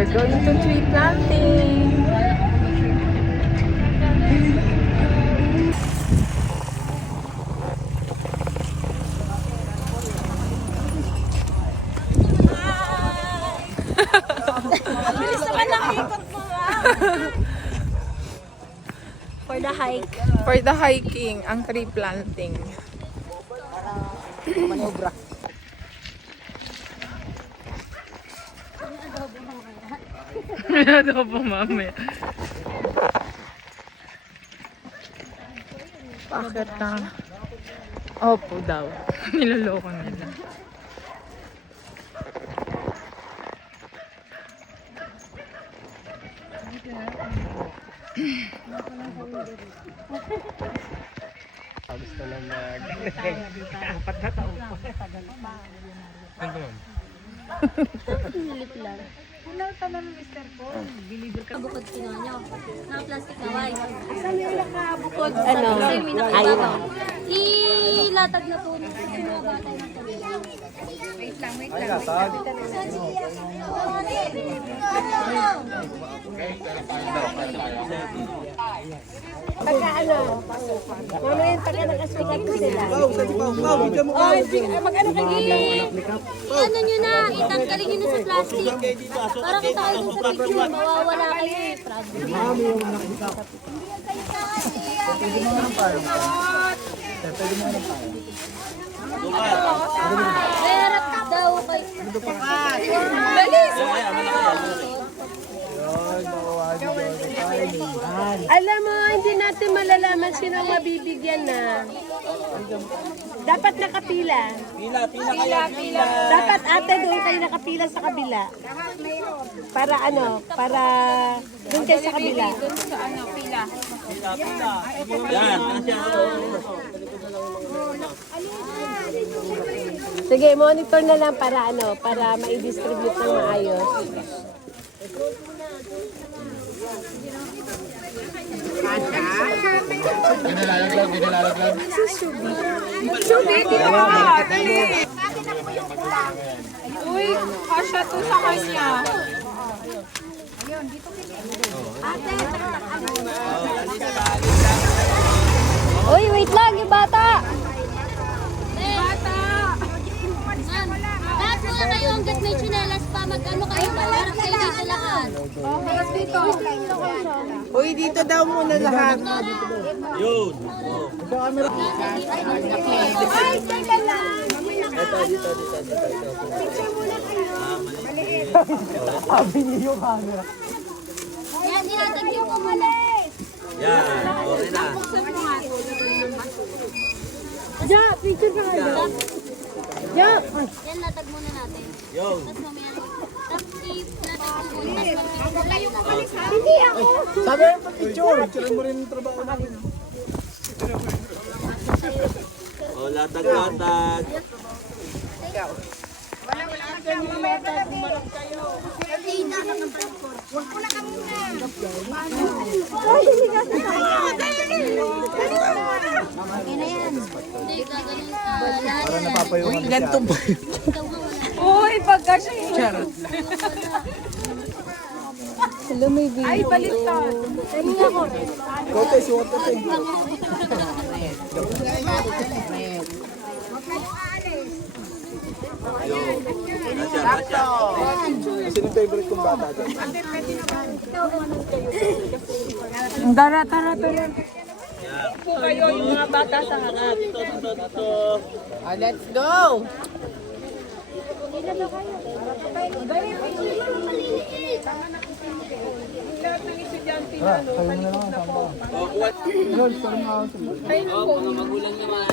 We're going to tree planting. Bilis naman ang ikot mo For the hike. For the hiking, ang tree planting. Manobra. Adobo mamaya. Bakit na? Opo daw. Niloloko nila. Gusto lang apat na taon pa. Ano ma'am? Nilip lang. Bukod kinonyo. Naka-plastic na wine. Saan yung nakabukod? Ano? Ayun. Ilatag na po. Sinabatay na po. Wait lang. Ay, latag. Pagka ano? Mamaya pagka nakasukat ko sila. Mag-ano kayo? Ano nyo na, itanggalin nyo na sa plastic. Parang tayo dun sa picture, mawawala kayo eh. Merat daw kayo. Bilis! Alam mo, hindi natin malalaman sino ang mabibigyan na. Dapat nakapila. Pila. Dapat ate doon kayo nakapila sa kabila. Para ano, para doon kayo sa kabila. Sige, monitor na lang para ano, para ma-distribute ng maayos. Dinilalaglag. Subi, dito ka! Dali! Uy, kasya to sa kanya. Uy, wait lang, yung bata! Lahat mo na kayo hanggat may tsinelas pa, mag-ano kayo, parang kayo dito lahat. Uy, dito daw muna lahat. Yun. Sabi niyo yung camera. Yan, nilatag niyo po muna. Yan. Okay na. Ja, picture ka nga. Ja. Yan, latag muna natin. Yun. Tapos mamaya, tapos latag mo muna. Tapos kayo na. Hindi ako. Sabi mo picture. Picture mo rin yung trabaho namin. Oh, latag-latag. Hindi, gagaling ka. Lahat Para napapayungan siya. ikaw nga wala. Uy, pagka siya. Charot. Ay, baliktad. Kote, suot ko tayo. Sino yung favorite kong bata dyan? Tara. Po kayo, yung mga bata sa harap. Let's go. Lahat ng estudyante na, no? Kayo mo na lang ang samba. Yun, sarang ako. Mga magulang naman.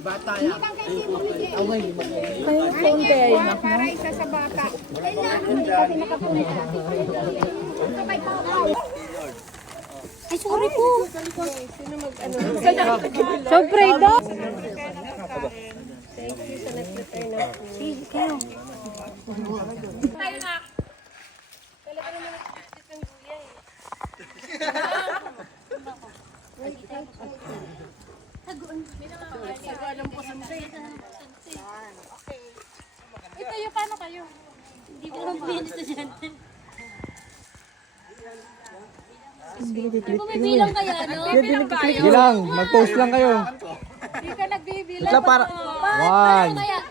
Bata yan. Kayo phone kaya yun ako? Ay, sorry po. Siyempre daw. Sige, kayo. Tayo na. Ito yung paano kayo? Hindi ko lang pili estudyante. Ay, bumibilang kaya, no? Sige lang, mag-post lang kayo. Hindi ka nagbibilang. Ito para. Ano 1, kaya?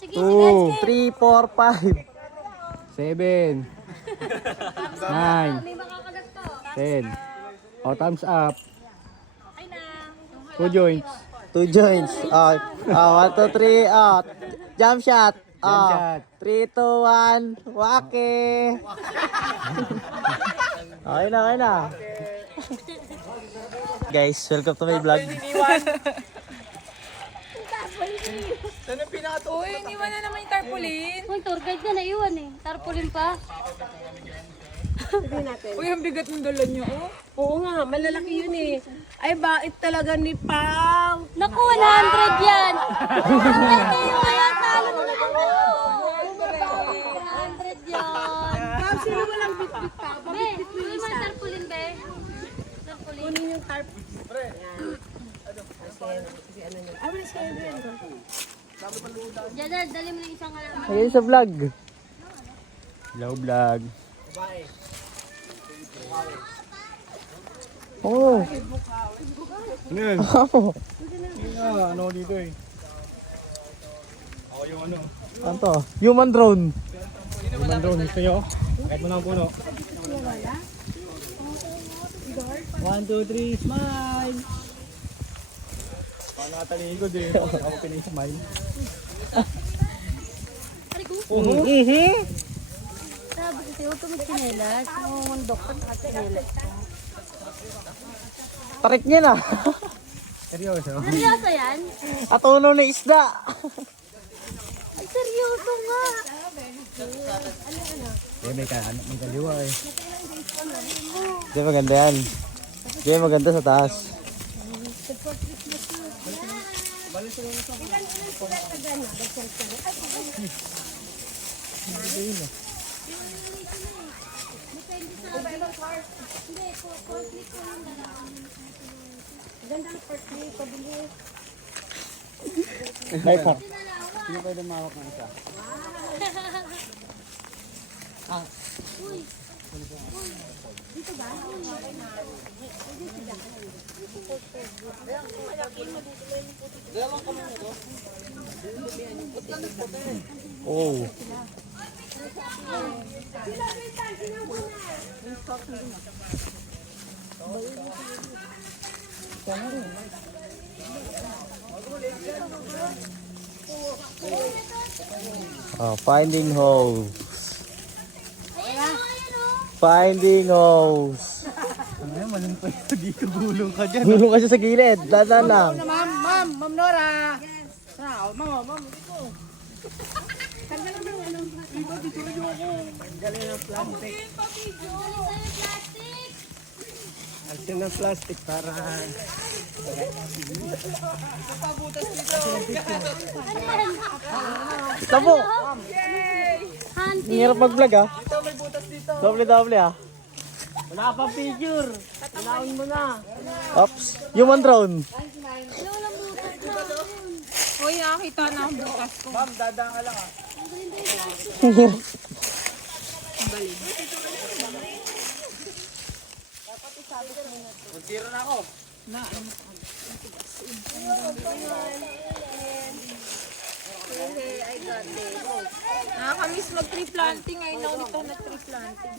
Sige, 2, 3, 4, 5, 7, 9, may makakagat to. 10. O, thumbs up. Okay na. 2 joints. 2 joints. 1, 2, 3. Jump shot. 3, 2, 1. Wake. Okay na. Guys, welcome to my vlog. Saan yung pinakato? Uy, iniwan na naman yung tarpaulin. Uy, tour guide na naiwan eh. Tarpaulin pa. Uy, ang bigat ng dala niyo, oh. Oo nga, malalaki yun eh. Ay, bait talaga ni Pao. Naku, 100 yan. 100 kaya talo mo na ako. 100 yan. Pao, sino walang bit-bit pa? Be, may mga tarpaulin, be. Tarpaulin. Kunin yung tarp. Ay, wala siya yun. Jadar, dali mo na isang halaman. Ayun sa vlog. Hello vlog. Oh. Ano yun? Ano dito eh? Ako yung ano. Ano to? Human drone. Human drone. Gusto nyo? Kahit mo na ang puno. 1, 2, 3, smile! Paano nakatalikod eh. Ako pinismile. Sabi kasi, huwag kami chinelas. Yung doktor nakachinelas. Tarik niya na. Seryoso? Seryoso yan? Atunaw na isda. Ay, seryoso nga. Eh, may kaliwa eh. Hindi maganda yan. Hindi maganda sa taas. May part. Hindi pwede mawak ng isa. Oh. Finding holes. Finding holes. Ano yan? Malungkot. Hindi ka gulong ka dyan. Gulong kasi sa gilid. Dadan lang. Ma'am Nora! Alsin ng plastic para... Ito po. Hunting. Ang hirap mag-vlog ah. Doble ah. Wala ka pang picture. Walaon mo na. Oops. Human drone. Uy, nakakita na ang bukas ko. Ma'am, dadaan ka lang ah. Mag-zero na ako. Nakakamiss mag-tree planting. Ngayon ako nito na tree planting.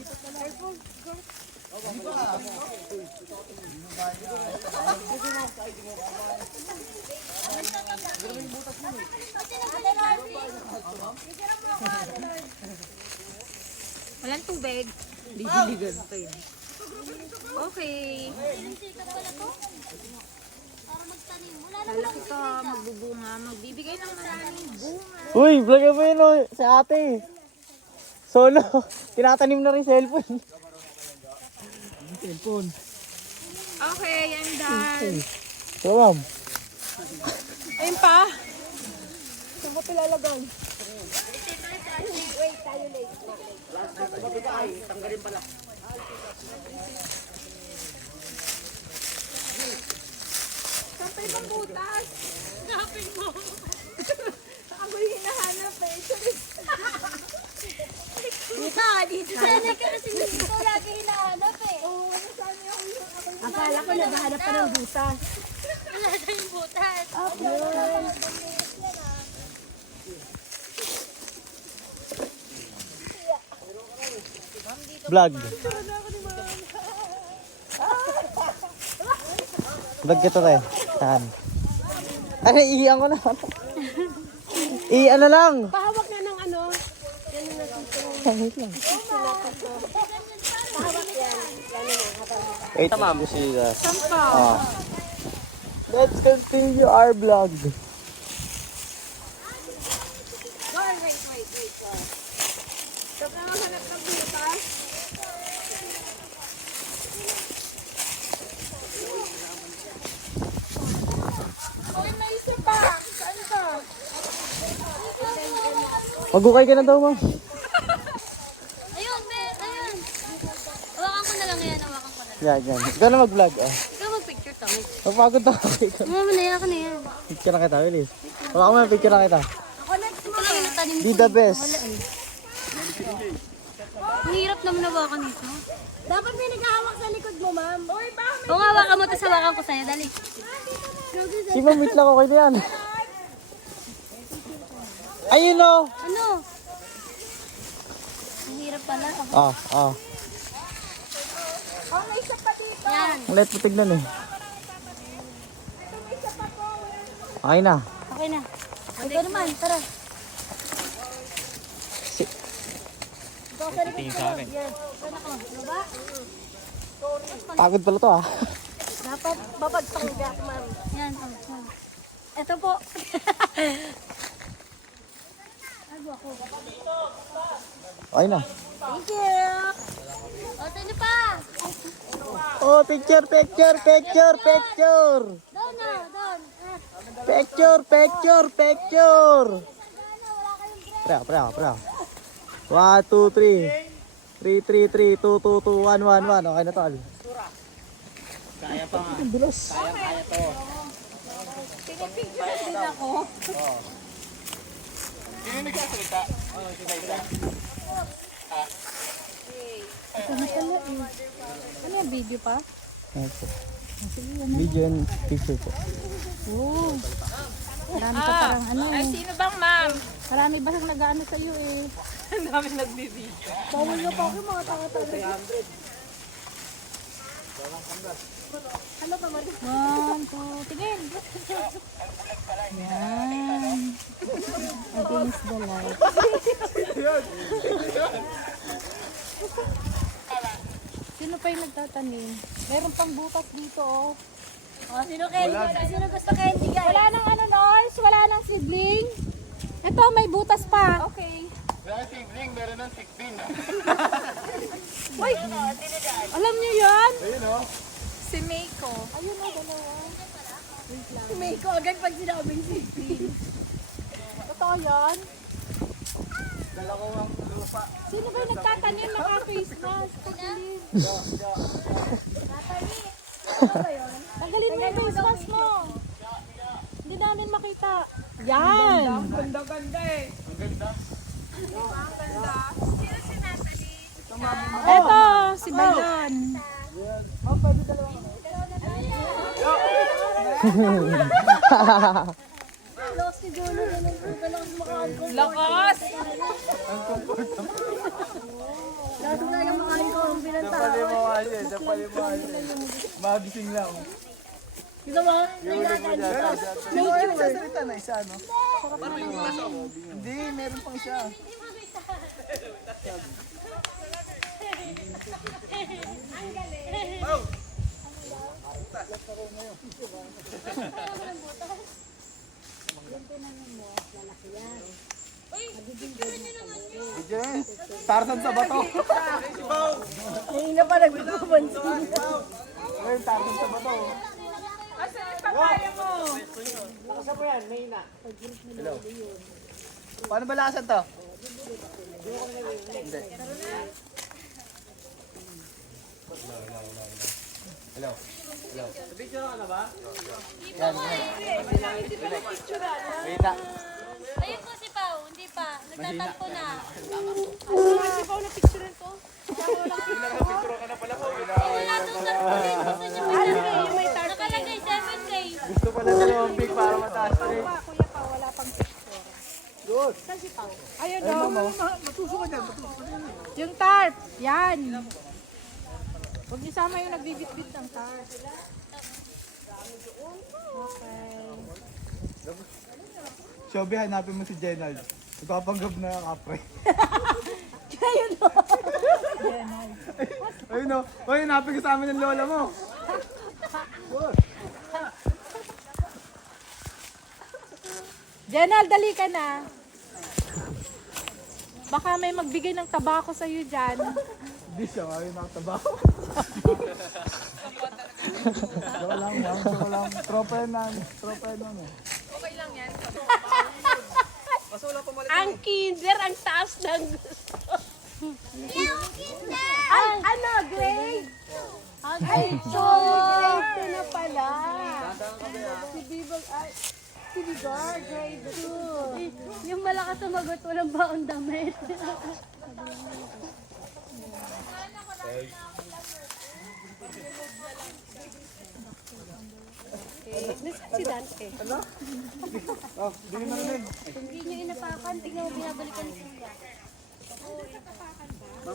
Walang tubig. Didiligan pa yun. Okay. Para magtanim. Wala na. Lalaki ka, magbubunga, magbibigay ng maraming bunga. Uy, vlog mo yun oh, si ate. Solo. Tinatanim na rin cellphone. Cellphone. Okay, I'm done. So, ma'am. Ayun pa. pa ibang butas. Hanapin mo. Ako yung hinahanap eh. Dito. Sana ka kasi dito lagi hinahanap eh. Oo, sana ako yung Akala ko naghahanap pa ng butas. Wala na yung butas. Vlog. Vlog ka to tayo. Saan? Ano, iiyan ko na. Iiyan na lang. Pahawak na ng ano. Wait lang. Wait, ma'am. Let's continue our vlog. Uy, may isa pa. Saan ka? Magukay ka na daw, ma'am. Ayun, ayun. Hawakan ko na lang yan, hawakan ko na lang. Yan. Ikaw na mag-vlog. Ikaw mag-picture kami. Magpagod na ako. Mama na yan, ako na yan. Picture na kita, Willis. Wala ko man, picture na kita. Ako next mo. Ito lang yung tanim Be ko. the best. Wala eh. Ang hirap naman hawakan nito. Dapat may naghahawak sa likod mo, ma'am. Uy, Oo nga, hawakan mo, tapos hawakan ko sa'yo. Dali. Si ma'am, wait lang, okay na yan. Ayun o. Ano? Ang hirap pala. Yan. Ang light po tignan eh. Okay na. Okay na. Ito naman, tara. Pagod pala to ah. dapat babagtangga, ma'am. Yan. Ito po. Okay na. Thank you. O, sino pa? Oh, picture. Doon na, doon. Picture. Pre. 1, 2, 3. 3, 2, 2, 1, 1. Okay na to, Ali. Kaya pa nga. Ang bilis. Kaya to. Pinipicture din ako. Ano yung video pa? Ayan po. Video and picture po. Marami ka parang ano eh. Ay, sino bang ma'am? Marami ba siyang nag-ano sa'yo eh? Ang dami nagbibideo. Bawal na pa ako mga tanga-tanga. Ano ba, Marie? 1, 2, tingin. Yan. Against the light. Sino pa yung nagtatanim? Meron pang butas dito oh. O, sino gusto candy, guys? Wala nang ano noise, wala nang sibling. Ito may butas pa. Okay. Uy! Alam niyo yan? Si Meiko. Ayun o, dalawa. Si Meiko agad pag sinabing sipin. Totoo yan? Sino ba yung nagtatanim naka-face mask? Tanggalin. Tanggalin mo yung face mask mo. Hindi namin makita. Yan! Ganda-ganda eh. Eto, si Bayan. Lost si Jolo na lang po talagang makahan. Lakas! Lahat talaga makahan ko ang pinantahan. Magising lang. Gusto mo? Sasalita na isa, no? Hindi, meron pang isa. Tarsan sa bato. Ngayon na pa nagpapansin. Ayun, tarsan sa bato. Asan yung papaya mo? Lakasan mo yan, may ina. Hello. Paano ba lakasan to? Hindi. Ayun po si Pao, hindi pa. Nagtatampo na. Si Pao na picture ko. May target. Nakalagay 7K. Gusto pala dalawang big para mataas rin. Kuya pa, wala pang picture. Good. Ayun o. Matuso ka dyan, matuso ka dyan. Yung tarp. Yan. Huwag niyo sama yung nagbibit-bit ng tarp. Okay. Shobi, hanapin mo si Jenald. Nagpapanggap na ang kapre. Ayun o. Uy, hanapin ka sa amin ng lola mo. Jenal, dali ka na. Baka may magbigay ng tabako sa'yo dyan. Hindi siya, ayun nakatabaho. Joke lang, ma'am. Joke lang. Tropa yan na. Tropa yan na. Ang kinder, ang taas ng gusto. Ang ano, grade? Ang grade 2 na pala. Si Bibag, ay, si Bigar, grade 2. Yung malakas sumagot, walang baon damit. Si Dante. Oh, hindi na rin. Kung hindi nyo inapakan, tignan mo binabalikan ni Kuya.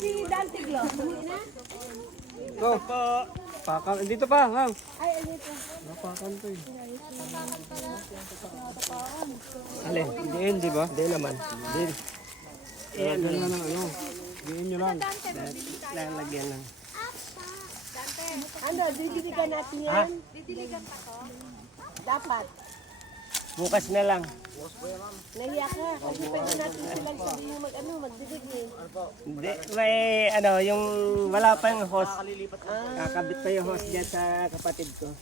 Si Dante Glo. Go. Pakan. Dito pa, hang. Ay, ano ito? Napakan to eh. Alin? Diin, di ba? Diin naman. Diin. Diin na lang ano. Diin nyo lang. Lalagyan lang. Ano, didiligan natin yan? Didiligan pa to. Dapat. Bukas na lang. Nahiya ka. Kasi pwede natin silang sabihin magdidig eh. Hindi, may ano, yung wala pa yung host. Kakabit pa yung host dyan sa kapatid ko.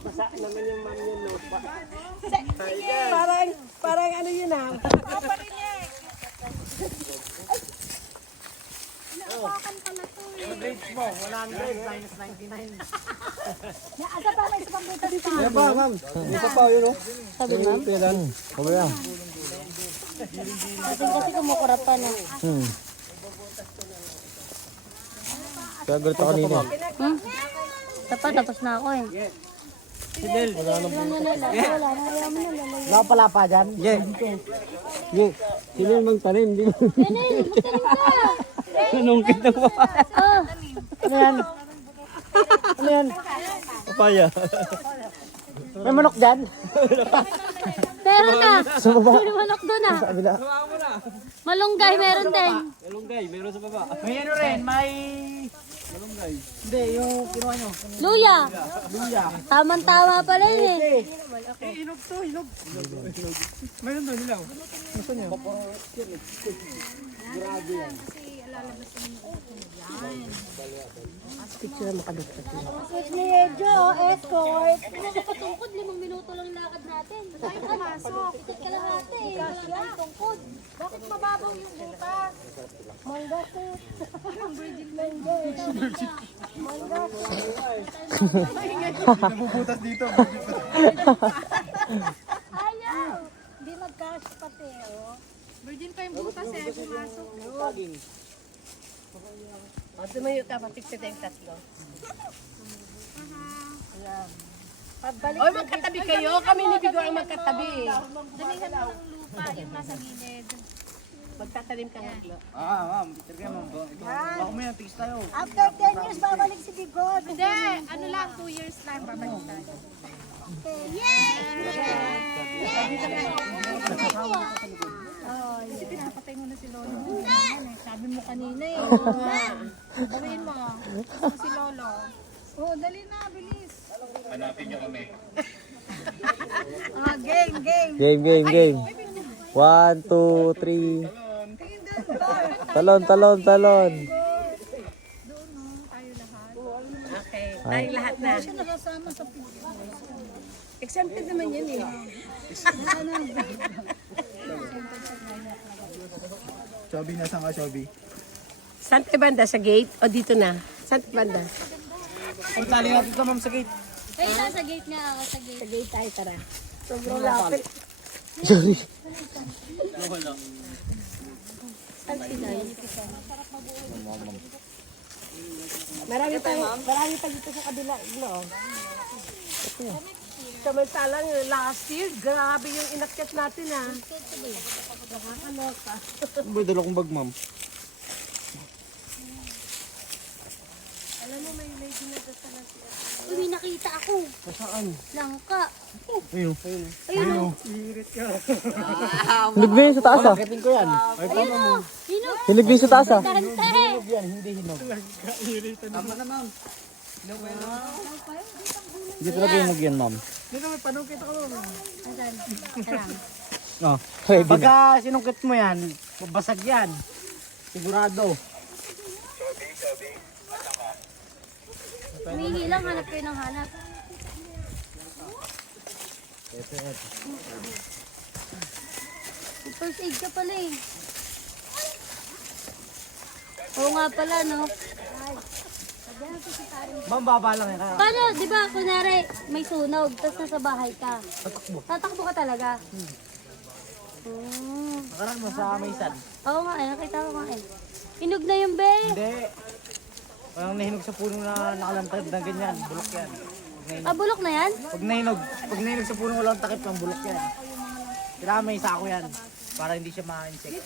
Basa naman yung ma'am yung lupa. Parang ano yun ah. Grades mo, 100 minus 99. Asa pa, may isa pang butas pa. Yan pa, ma'am. Isa pa, yun o. Sabi ma'am? Pilan. Kumaya. Kasi kumukura pa na. Kaya gulit ako kanina. Tapos na ako eh. Wala pala pa dyan? Yeah. Sino yung magtanim? Anong kita mo? Oh, Ano yan? Ano yan? Papaya. May manok dyan? meron na. Sa baba? May manok doon ah. Kabila. Malunggay meron din. Malunggay, meron sa baba. May ano rin, may... Hindi, yung kinuha nyo. Luya. Luya. Tamang-tama pala yun eh. Inog to, inog. Mayroon doon, ilaw. Gusto niyo? Medyo, escort. Ano ka patungkod? 5 minuto lang lakad natin. Tayo pumasok. Ikot ka lang natin. Wala tayong tungkod. Bakit mababaw yung butas? Mangga ko. Nabubutas dito. Ayaw. Hindi mag-cash pati, oh. Virgin pa yung butas eh, pumasok. O, tumayo ka, mapicture tayong tatlo. Pagbalik O, magkatabi kayo. Kami ni Bigo ang magkatabi. dalihan mo ng lupa, yung nasa gilid. Magtatalim ka tatlo. Ma'am. Picture kayo, ma'am. Baka mo yan, tigis tayo. After 10 years, babalik si Bigod. Hindi, ano lang, 2 years lang babalik tayo. Yay! Napatay mo na si Lolo. Sabi mo kanina eh. Bawiin mo. Gusto si Lolo. Oh, dali na, bilis. Hanapin niyo kami. Game, game. Game. 1, 2, 3. Talon. Okay, tayong lahat na. Exempted naman yan eh. Shobi, nasaan ka, Shobi? Saan tayo banda? Sa gate? O dito na? Saan tayo banda? Pagtali natin ito, ma'am, sa gate. Ay, sa gate nga ako, sa gate. Sa gate tayo, tara. Sobrang lapit. Sorry. Saan sila? Marami pa dito sa kabila. No? Samantalang last year, grabe yung inakyat natin ha. Nakakaloka. Ano ba dala kong bag, ma'am? Alam mo, may ginagawa na siya. Uy, may nakita ako. Saan? Langka. Ayun. Ayun o. Hinog ba yun sa taas, ah? Ayun o. Hinog. Hinog ba yun sa taas, ah? Tante. Yan, hindi hinog. Tama na, ma'am. Hindi talaga hinog yan, ma'am. Asan? Sarang. Oh, pwede na. Pagka sinungkit mo yan, babasag yan. Sigurado. Humihingi lang, hanap kayo ng hanap. First aid ka pala eh. Oo nga pala, no? Ma'am, baba lang yan. Paano, di ba, kunwari, may sunog, tapos nasa bahay ka. Tatakbo ka talaga. Nakaraan mo sa Maysan. Oo nga, nakita ko nga eh. Hinog na yung be. Hindi. Walang nahinog sa puno na nakalantad na ganyan. Bulok yan. Ah, bulok na yan? Pag nahinog sa puno walang takip ng bulok yan. Kailangan may sako yan. Para hindi siya ma-insect.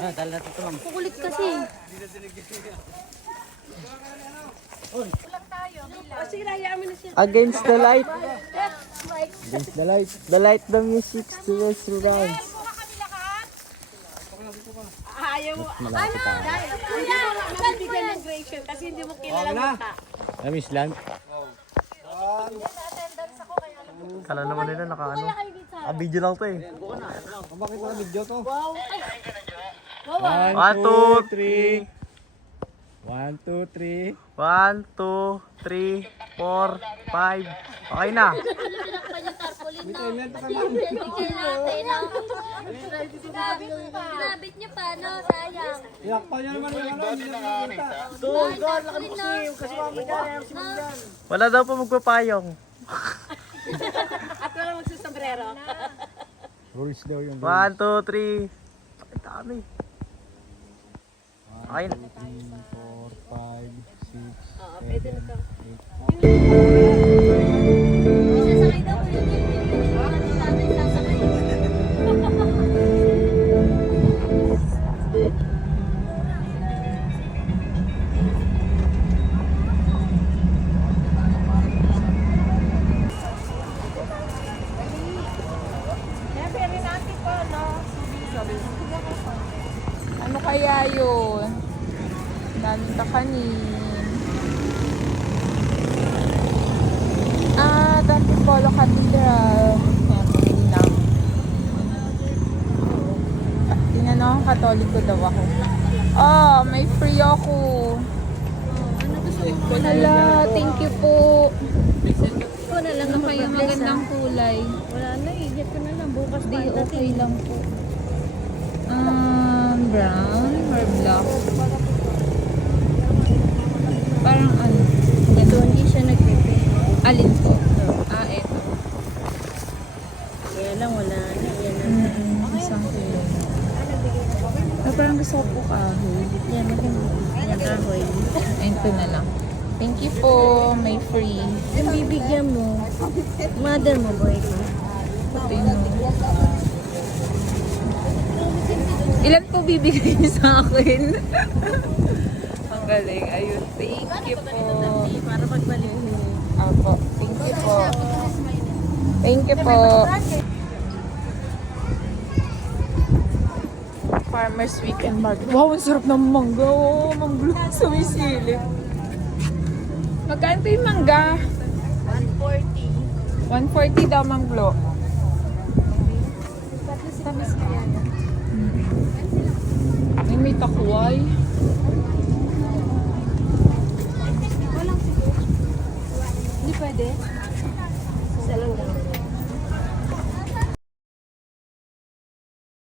Ah, dahil natin ito, ma'am. Kukulit kasi. O sige, hayaan mo na siya. Against the light. Like, Against the light. The light, the music, to the surrounds. Ayaw mo. Malapit tayo. Hindi mo nabibigyan ng gration kasi hindi mo kilala mo ka. Namiss lang. Kala naman nila naka-ano. Video lang to eh. Bakit na video to? 1, 2, 3. 1, 2, 3. 1, 2, 3, 4, 5. Okay na. tinakpan yung tarpaulin na. Bigyan natin, no? Sinabit niyo pa, no? Sayang. Yakpa niya naman yung ano. Doon, tarpaulin na. Kasi mami kaya si Munggan. Wala daw po magpapayong. At wala magsusombrero. Rules daw yung 1, 2, 3. Ang dami. Okay na. 4, 5, 6. Oo, pwede na to. Sasakay daw ko yun. Tatay sasakay. Ano kaya yun? Daming kakanin. Dante Polo Cathedral. Yan, hindi lang. Tingnan ako, katoliko daw ako. Oh, may free ako. Hala, thank you po. Wala lang Ano kaya magandang kulay? Wala na, igit ko na lang. Bukas Di, okay lang po. Brown or black? Parang ano? Ito, hindi siya nagpepe. Alin po? Eto. Kaya lang, wala na. Yan na. Isang kulay. Parang gusto ko po kahoy. Yan, maganda. Yan, kahoy. Ito na lang. Thank you po. May free. Yung bibigyan mo, mother mo, boy ko. Ito yun. Ilan po bibigay niyo sa akin? Ang galing. Ayun. Thank you po. Para pagbalik mo. Apo. Thank you po. Thank you po. Farmer's Weekend Market. Wow, ang sarap ng mangga. Oh, mangga. Sumisilip. Magkano yung mangga? 140. 140 daw, Mang Glo. May takway.